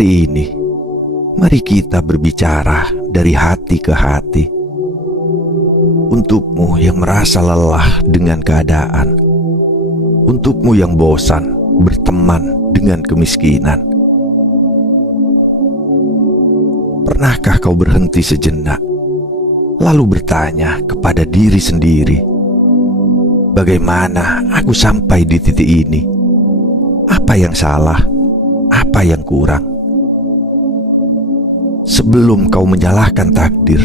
Hari ini, mari kita berbicara dari hati ke hati. Untukmu yang merasa lelah dengan keadaan, untukmu yang bosan berteman dengan kemiskinan. Pernahkah kau berhenti sejenak, lalu bertanya kepada diri sendiri, bagaimana aku sampai di titik ini? Apa yang salah? Apa yang kurang? Sebelum kau menyalahkan takdir,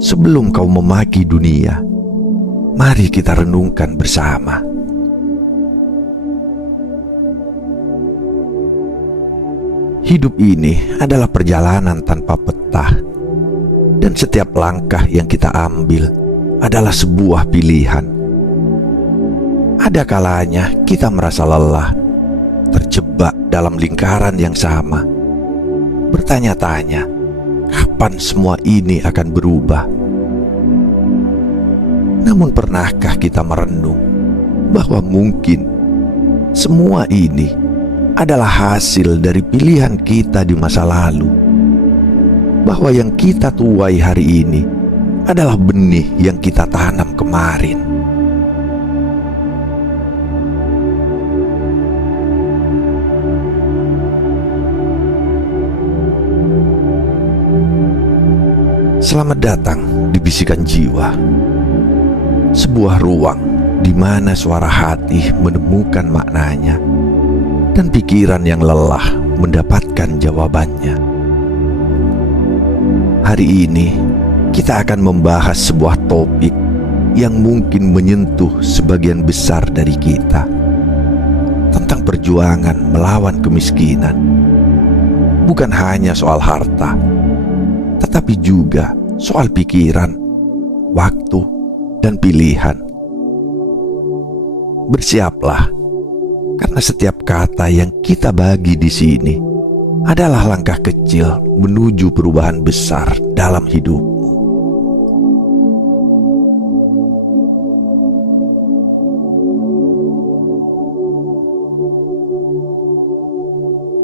sebelum kau memaki dunia, mari kita renungkan bersama. Hidup ini adalah perjalanan tanpa peta, dan setiap langkah yang kita ambil adalah sebuah pilihan. Ada kalanya kita merasa lelah, terjebak dalam lingkaran yang sama, bertanya-tanya, kapan semua ini akan berubah? Namun pernahkah kita merenung bahwa mungkin semua ini adalah hasil dari pilihan kita di masa lalu? Bahwa yang kita tuai hari ini adalah benih yang kita tanam kemarin. Selamat datang di Bisikan Jiwa, sebuah ruang di mana suara hati menemukan maknanya dan pikiran yang lelah mendapatkan jawabannya. Hari ini kita akan membahas sebuah topik yang mungkin menyentuh sebagian besar dari kita, tentang perjuangan melawan kemiskinan. Bukan hanya soal harta, tetapi juga soal pikiran, waktu, dan pilihan. Bersiaplah, karena setiap kata yang kita bagi di sini adalah langkah kecil menuju perubahan besar dalam hidupmu.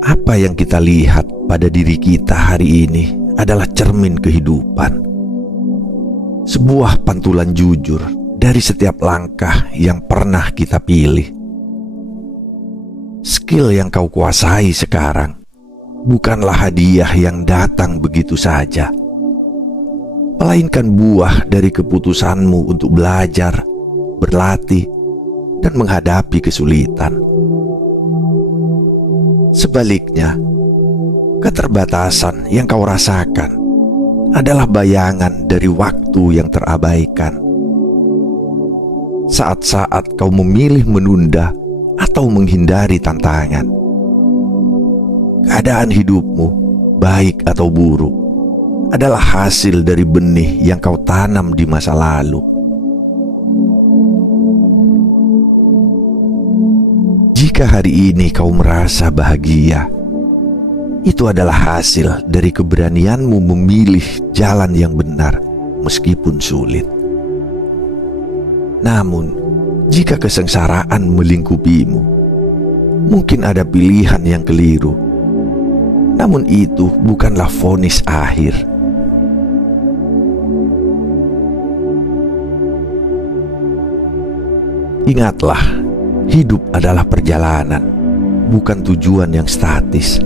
Apa yang kita lihat pada diri kita hari ini adalah cermin kehidupan. Sebuah pantulan jujur dari setiap langkah yang pernah kita pilih. Skill yang kau kuasai sekarang bukanlah hadiah yang datang begitu saja, melainkan buah dari keputusanmu untuk belajar, berlatih, dan menghadapi kesulitan. Sebaliknya, keterbatasan yang kau rasakan adalah bayangan dari waktu yang terabaikan. Saat-saat kau memilih menunda atau menghindari tantangan, keadaan hidupmu, baik atau buruk, adalah hasil dari benih yang kau tanam di masa lalu. Jika hari ini kau merasa bahagia, itu adalah hasil dari keberanianmu memilih jalan yang benar meskipun sulit. Namun, jika kesengsaraan melingkupimu, mungkin ada pilihan yang keliru. Namun itu bukanlah vonis akhir. Ingatlah, hidup adalah perjalanan, bukan tujuan yang statis.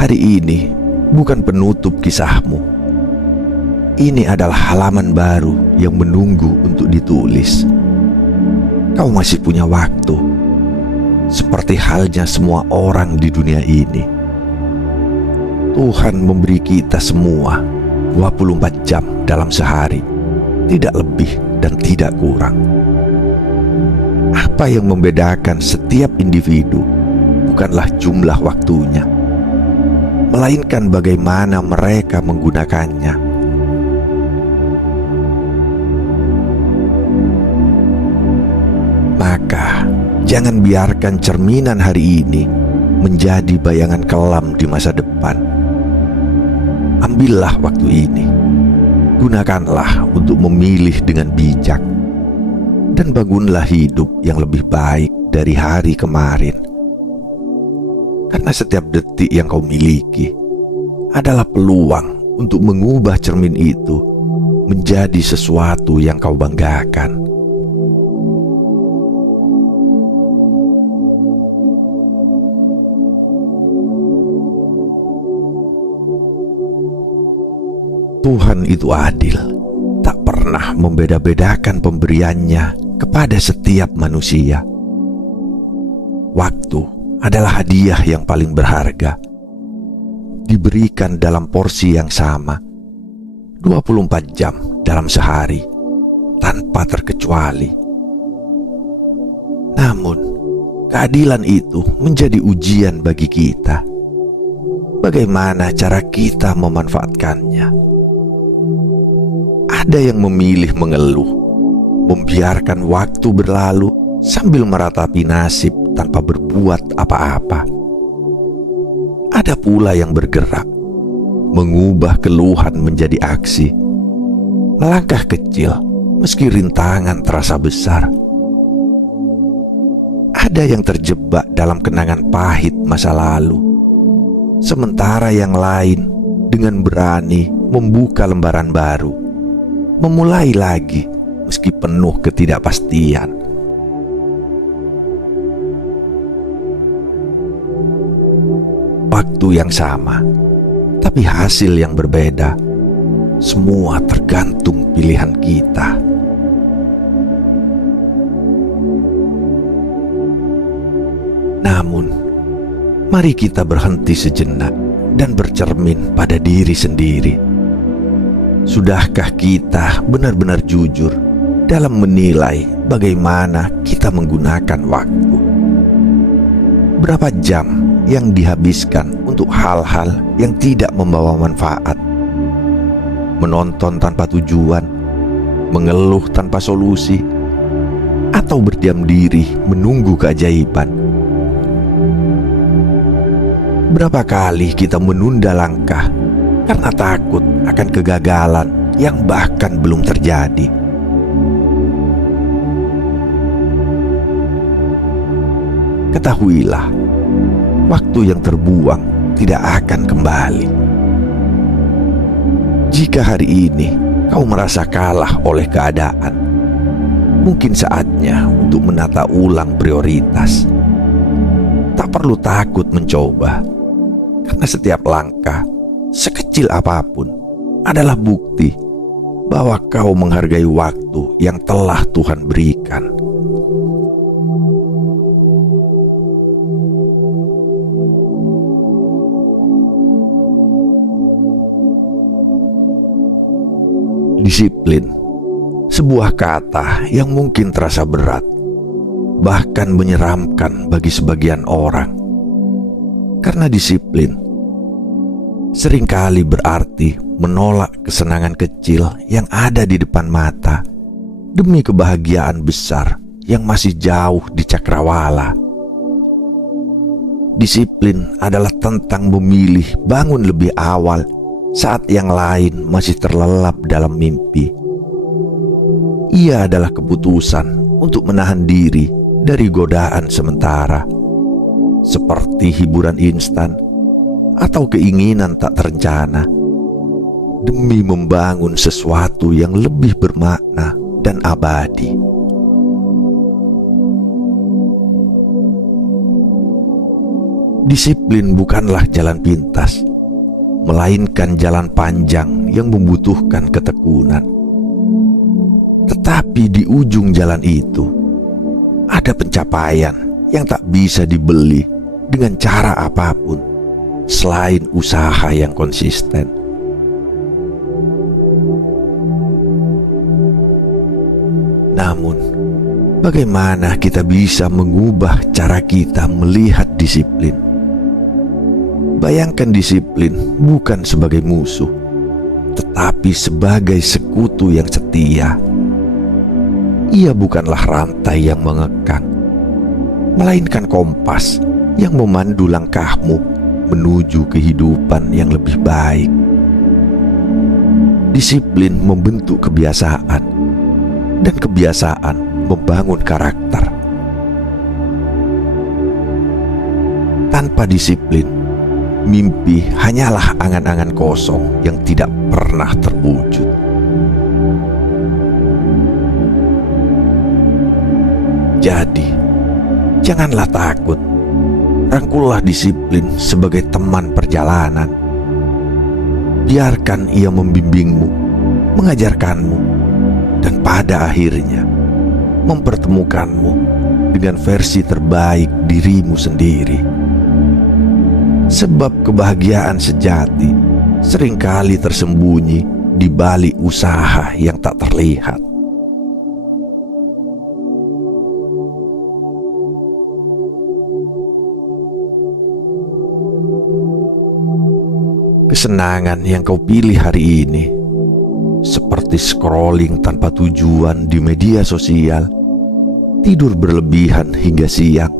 Hari ini bukan penutup kisahmu. Ini adalah halaman baru yang menunggu untuk ditulis. Kau masih punya waktu, seperti halnya semua orang di dunia ini. Tuhan memberi kita semua 24 jam dalam sehari, tidak lebih dan tidak kurang. Apa yang membedakan setiap individu bukanlah jumlah waktunya, melainkan bagaimana mereka menggunakannya. Maka, jangan biarkan cerminan hari ini menjadi bayangan kelam di masa depan. Ambillah waktu ini, gunakanlah untuk memilih dengan bijak, dan bangunlah hidup yang lebih baik dari hari kemarin. Karena setiap detik yang kau miliki adalah peluang untuk mengubah cermin itu menjadi sesuatu yang kau banggakan. Tuhan itu adil, tak pernah membeda-bedakan pemberiannya kepada setiap manusia. Waktu adalah hadiah yang paling berharga. Diberikan dalam porsi yang sama, 24 jam dalam sehari, tanpa terkecuali. Namun, keadilan itu menjadi ujian bagi kita. Bagaimana cara kita memanfaatkannya? Ada yang memilih mengeluh, membiarkan waktu berlalu sambil meratapi nasib tanpa berbuat apa-apa. Ada pula yang bergerak, mengubah keluhan menjadi aksi, melangkah kecil meski rintangan terasa besar. Ada yang terjebak dalam kenangan pahit masa lalu, sementara yang lain dengan berani membuka lembaran baru, memulai lagi meski penuh ketidakpastian. Waktu yang sama, tapi hasil yang berbeda. Semua tergantung pilihan kita. Namun, mari kita berhenti sejenak dan bercermin pada diri sendiri. Sudahkah kita benar-benar jujur dalam menilai bagaimana kita menggunakan waktu? Berapa jam yang dihabiskan untuk hal-hal yang tidak membawa manfaat? Menonton tanpa tujuan, mengeluh tanpa solusi, atau berdiam diri menunggu keajaiban? Berapa kali kita menunda langkah karena takut akan kegagalan yang bahkan belum terjadi? Ketahuilah, waktu yang terbuang tidak akan kembali. Jika hari ini kau merasa kalah oleh keadaan, mungkin saatnya untuk menata ulang prioritas. Tak perlu takut mencoba, karena setiap langkah, sekecil apapun, adalah bukti bahwa kau menghargai waktu yang telah Tuhan berikan. Disiplin, sebuah kata yang mungkin terasa berat, bahkan menyeramkan bagi sebagian orang. Karena disiplin seringkali berarti menolak kesenangan kecil yang ada di depan mata demi kebahagiaan besar yang masih jauh di cakrawala. Disiplin adalah tentang memilih bangun lebih awal saat yang lain masih terlelap dalam mimpi. Ia adalah keputusan untuk menahan diri dari godaan sementara, seperti hiburan instan atau keinginan tak terencana, demi membangun sesuatu yang lebih bermakna dan abadi. Disiplin bukanlah jalan pintas, melainkan jalan panjang yang membutuhkan ketekunan. Tetapi di ujung jalan itu ada pencapaian yang tak bisa dibeli dengan cara apapun selain usaha yang konsisten. Namun, bagaimana kita bisa mengubah cara kita melihat disiplin? Bayangkan disiplin bukan sebagai musuh, tetapi sebagai sekutu yang setia. Ia bukanlah rantai yang mengekang, melainkan kompas yang memandu langkahmu menuju kehidupan yang lebih baik. Disiplin membentuk kebiasaan, dan kebiasaan membangun karakter. Tanpa disiplin, mimpi hanyalah angan-angan kosong yang tidak pernah terwujud. Jadi, janganlah takut. Rangkullah disiplin sebagai teman perjalanan. Biarkan ia membimbingmu, mengajarkanmu, dan pada akhirnya mempertemukanmu dengan versi terbaik dirimu sendiri. Sebab kebahagiaan sejati seringkali tersembunyi di balik usaha yang tak terlihat. Kesenangan yang kau pilih hari ini, seperti scrolling tanpa tujuan di media sosial, tidur berlebihan hingga siang,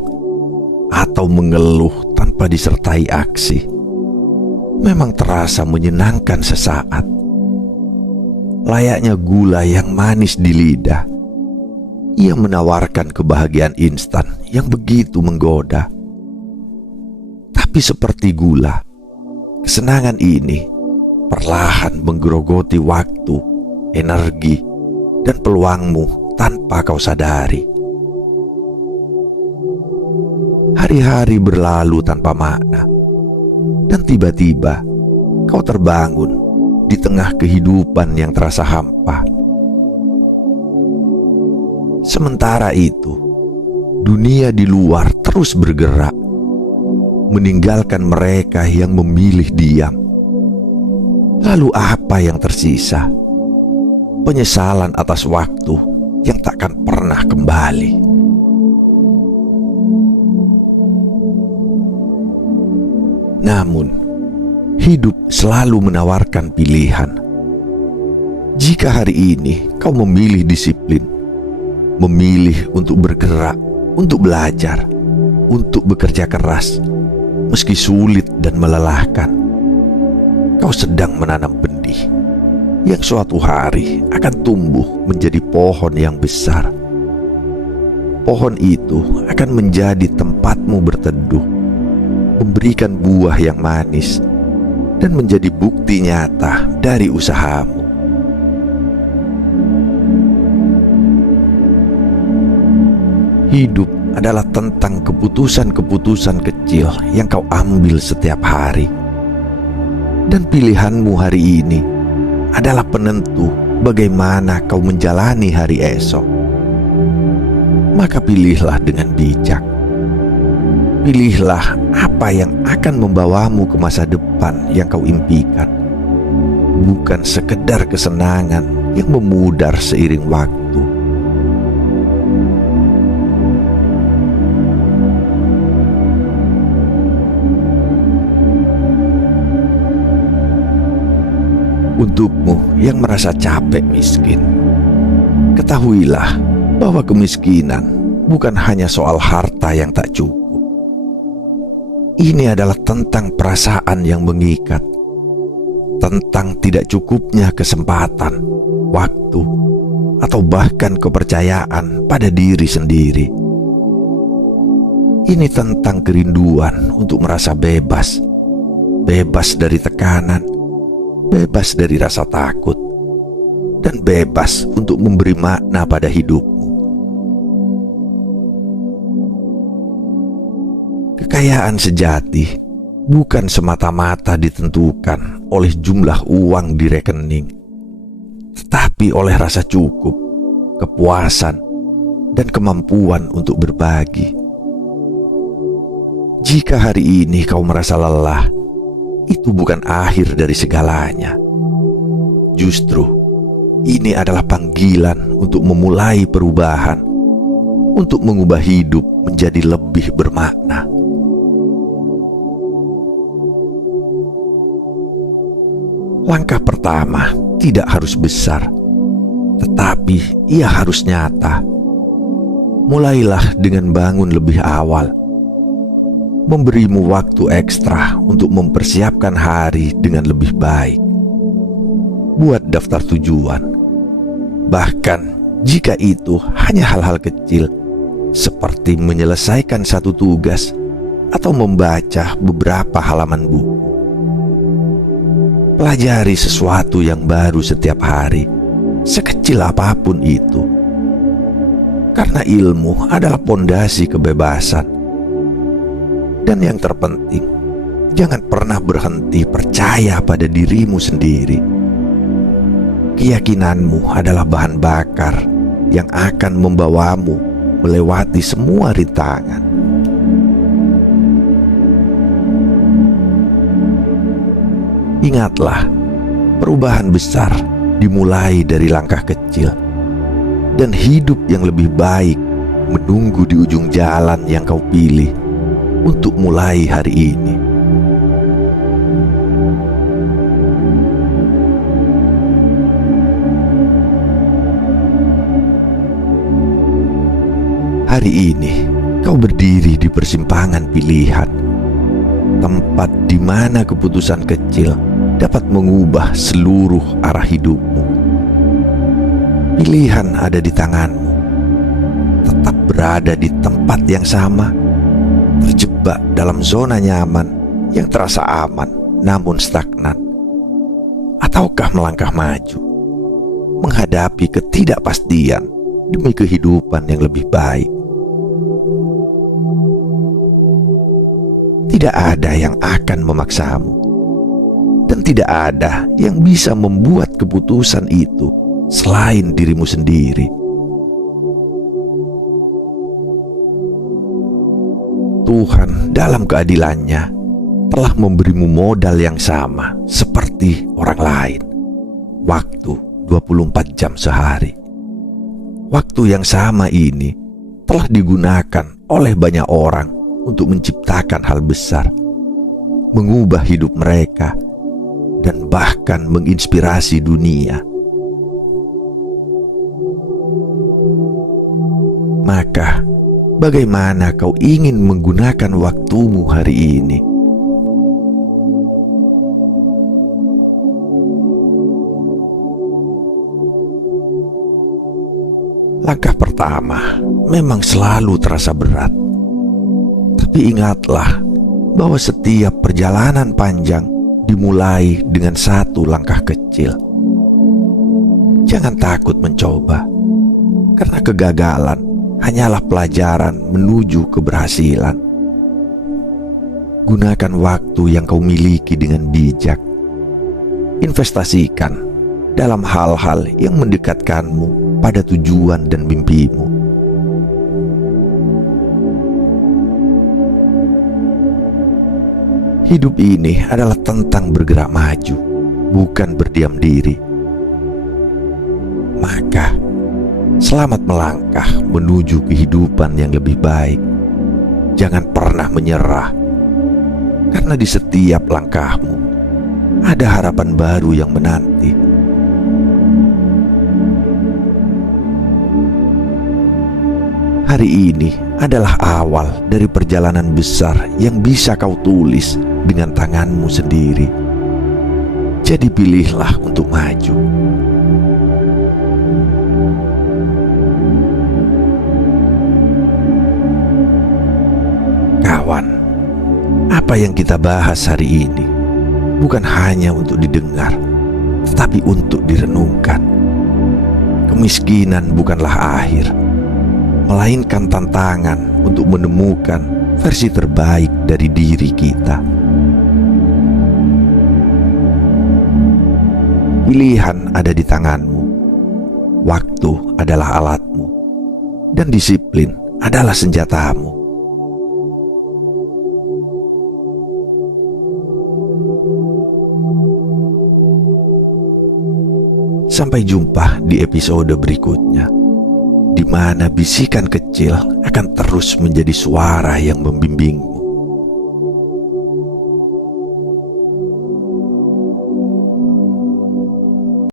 atau mengeluh tanpa disertai aksi, memang terasa menyenangkan sesaat. Layaknya gula yang manis di lidah, ia menawarkan kebahagiaan instan yang begitu menggoda. Tapi seperti gula, kesenangan ini perlahan menggerogoti waktu, energi, dan peluangmu tanpa kau sadari. Hari-hari berlalu tanpa makna, dan tiba-tiba kau terbangun di tengah kehidupan yang terasa hampa. Sementara itu, dunia di luar terus bergerak, meninggalkan mereka yang memilih diam. Lalu apa yang tersisa? Penyesalan atas waktu yang takkan pernah kembali. Namun, hidup selalu menawarkan pilihan. Jika hari ini kau memilih disiplin, memilih untuk bergerak, untuk belajar, untuk bekerja keras, meski sulit dan melelahkan, kau sedang menanam benih yang suatu hari akan tumbuh menjadi pohon yang besar. Pohon itu akan menjadi tempatmu berteduh, memberikan buah yang manis, dan menjadi bukti nyata dari usahamu. Hidup adalah tentang keputusan-keputusan kecil yang kau ambil setiap hari. Dan pilihanmu hari ini adalah penentu bagaimana kau menjalani hari esok. Maka pilihlah dengan bijak. Pilihlah apa yang akan membawamu ke masa depan yang kau impikan, bukan sekedar kesenangan yang memudar seiring waktu. Untukmu yang merasa capek miskin, ketahuilah bahwa kemiskinan bukan hanya soal harta yang tak cukup. Ini adalah tentang perasaan yang mengikat, tentang tidak cukupnya kesempatan, waktu, atau bahkan kepercayaan pada diri sendiri. Ini tentang kerinduan untuk merasa bebas, bebas dari tekanan, bebas dari rasa takut, dan bebas untuk memberi makna pada hidupmu. Kekayaan sejati bukan semata-mata ditentukan oleh jumlah uang di rekening, tetapi oleh rasa cukup, kepuasan, dan kemampuan untuk berbagi. Jika hari ini kau merasa lelah, itu bukan akhir dari segalanya. Justru, ini adalah panggilan untuk memulai perubahan, untuk mengubah hidup menjadi lebih bermakna. Langkah pertama tidak harus besar, tetapi ia harus nyata. Mulailah dengan bangun lebih awal, memberimu waktu ekstra untuk mempersiapkan hari dengan lebih baik. Buat daftar tujuan, bahkan jika itu hanya hal-hal kecil seperti menyelesaikan satu tugas atau membaca beberapa halaman buku. Pelajari sesuatu yang baru setiap hari, sekecil apapun itu. Karena ilmu adalah pondasi kebebasan. Dan yang terpenting, jangan pernah berhenti percaya pada dirimu sendiri. Keyakinanmu adalah bahan bakar yang akan membawamu melewati semua rintangan. Ingatlah, perubahan besar dimulai dari langkah kecil, dan hidup yang lebih baik menunggu di ujung jalan yang kau pilih untuk mulai hari ini. Hari ini kau berdiri di persimpangan pilihan, tempat di mana keputusan kecil dapat mengubah seluruh arah hidupmu. Pilihan ada di tanganmu. Tetap berada di tempat yang sama, terjebak dalam zona nyaman yang terasa aman namun stagnan. Ataukah melangkah maju, menghadapi ketidakpastian demi kehidupan yang lebih baik. Tidak ada yang akan memaksamu, dan tidak ada yang bisa membuat keputusan itu selain dirimu sendiri. Tuhan dalam keadilannya telah memberimu modal yang sama seperti orang lain. Waktu 24 jam sehari. Waktu yang sama ini telah digunakan oleh banyak orang untuk menciptakan hal besar, mengubah hidup mereka, dan bahkan menginspirasi dunia. Maka, bagaimana kau ingin menggunakan waktumu hari ini? Langkah pertama memang selalu terasa berat. Tapi ingatlah bahwa setiap perjalanan panjang dimulai dengan satu langkah kecil. Jangan takut mencoba, karena kegagalan hanyalah pelajaran menuju keberhasilan. Gunakan waktu yang kau miliki dengan bijak. Investasikan dalam hal-hal yang mendekatkanmu pada tujuan dan mimpimu. Hidup ini adalah tentang bergerak maju, bukan berdiam diri. Maka, selamat melangkah menuju kehidupan yang lebih baik. Jangan pernah menyerah, karena di setiap langkahmu ada harapan baru yang menanti. Hari ini adalah awal dari perjalanan besar yang bisa kau tulis dengan tanganmu sendiri. Jadi pilihlah untuk maju. Kawan, apa yang kita bahas hari ini bukan hanya untuk didengar, tetapi untuk direnungkan. Kemiskinan bukanlah akhir, melainkan tantangan untuk menemukan versi terbaik dari diri kita. Pilihan ada di tanganmu, waktu adalah alatmu, dan disiplin adalah senjatamu. Sampai jumpa di episode berikutnya, di mana bisikan kecil akan terus menjadi suara yang membimbing.